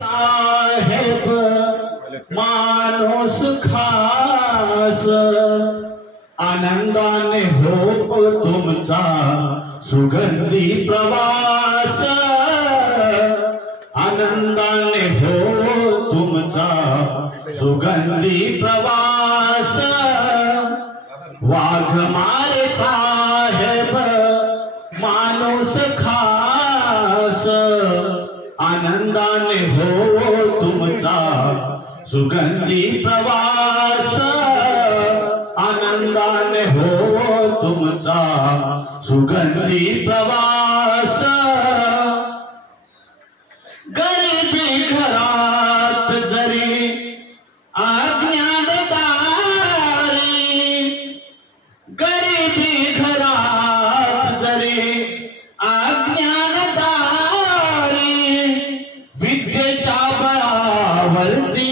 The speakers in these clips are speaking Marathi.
साहेब माणूस खास आनंदाने हो तुमचा सुगंधी प्रवास आनंदाने हो तुमचा सुगंधी प्रवास वाघमारे साहेब माणूस खास आनंदाने हो तुमचा सुगंधी प्रवास आनंदाने हो तुमचा सुगंधी प्रवास गरिबी घरात जरी अज्ञानदारी गरिबी घरात जरी अज्ञानदारी विद्येच्या बळावरती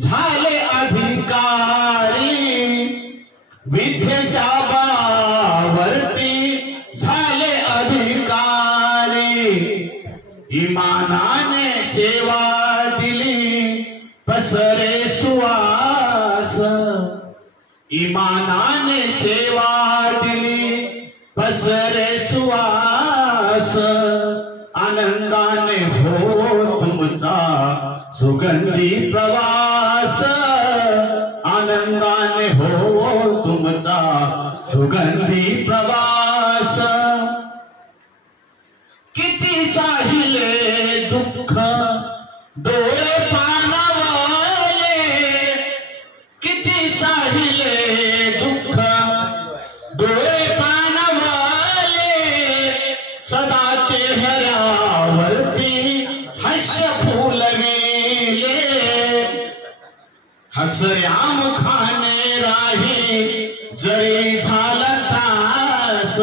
झाले अधिकारी विद्येच्या बळावरती झाले अधिकारी इमानाने सेवा दिली पसरे सुवास इमानाने सेवा दिली पसरे सुवास आनंदाने हो तुमचा सुगंधी प्रवास आनंदाने हो तुमचा सुगंधी प्रवास किती साहिले दुःख डोळे पाणावले किती साहिले दुःख डोळे पाणावले सदा चेहऱ्यावरती हास्य फुलविले हसऱ्या मुखाने राही जरी झाला त्रास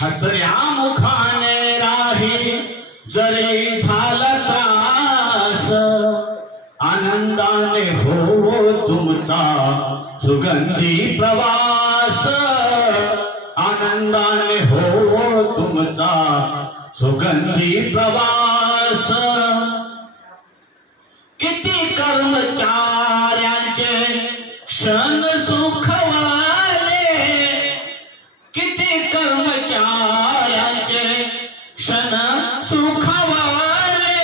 हसऱ्या मुखाने राही जरी झाला त्रास आनंदाने हो तुमचा सुगंधी प्रवास आनंदाने हो तुमचा सुगंधी प्रवास किती कर्मचाऱ्यांचे क्षण सुखवाले किती कर्मचाऱ्यांचे क्षण सुखवाले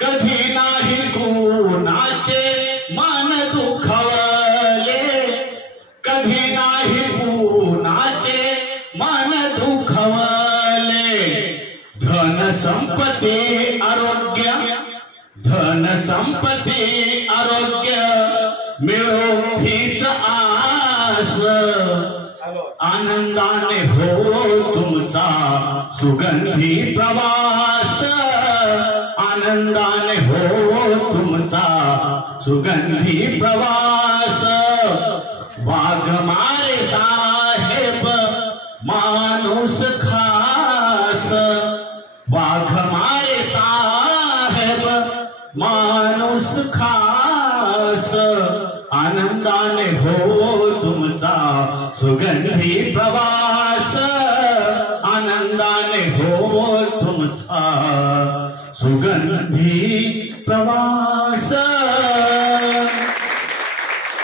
कधी नाही गुणाचे मन दुखवले कधी नाही गुणाचे मन दुखवले धन संपत्ती आरोग्य धन संपत्ती आरोग्य मिळो हीच आस आनंदाने हो तुमचा सुगंधी प्रवास आनंदाने हो तुमचा सुगंधी प्रवास वाघमारे साहेब माणूस खास वाघमारे साहेब माणूस खास आनंदाने हो तुमचा सुगंधी प्रवास आनंदाने हो तुमचा सुगंधी प्रवास।